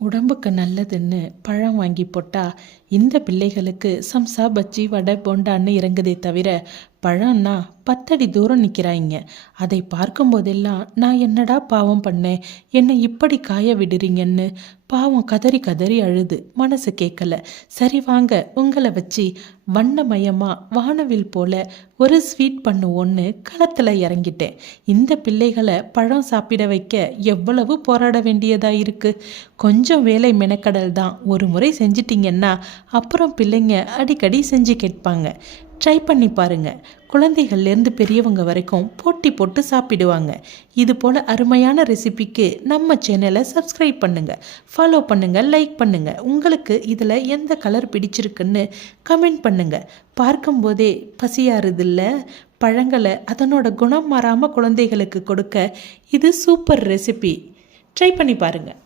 உடம்புக்கு நல்லதுன்னு பழம் வாங்கி போட்டால் இந்த பிள்ளைகளுக்கு சம்சா பஜ்ஜி வடை போண்டான்னு இறங்குதே தவிர பழம்னா 10 அடி தூரம் நிற்கிறாங்க. அதை பார்க்கும்போதெல்லாம் நான் என்னடா பாவம் பண்ணேன், என்னை இப்படி காய விடுறீங்கன்னு பாவம் கதறி கதறி அழுது மனசு கேட்கல. சரி வாங்க, உங்களை வச்சு வண்ணமயமாக வானவில் போல ஒரு ஸ்வீட் பண்ணுவோன்னு களத்தில் இறங்கிட்டேன். இந்த பிள்ளைகளை பழம் சாப்பிட வைக்க எவ்வளவு போராட வேண்டியதாக இருக்குது. கொஞ்சம் வேலை மெனக்கடல் தான். ஒரு முறை செஞ்சிட்டிங்கன்னா அப்புறம் பிள்ளைங்க அடிக்கடி செஞ்சு கேட்பாங்க. ட்ரை பண்ணி பாருங்க. குழந்தைகள்லேருந்து பெரியவங்க வரைக்கும் போட்டி போட்டு சாப்பிடுவாங்க. இது போல் அருமையான ரெசிபிக்கு நம்ம சேனலை சப்ஸ்கிரைப் பண்ணுங்கள், ஃபாலோ பண்ணுங்கள், லைக் பண்ணுங்கள். உங்களுக்கு இதில் எந்த கலர் பிடிச்சிருக்குன்னு கமெண்ட் பண்ணுங்கள். பார்க்கும்போதே பசியாறுதில்ல. பழங்களை அதனோட குணம் மாறாமல் குழந்தைகளுக்கு கொடுக்க இது சூப்பர் ரெசிபி. ட்ரை பண்ணி பாருங்கள்.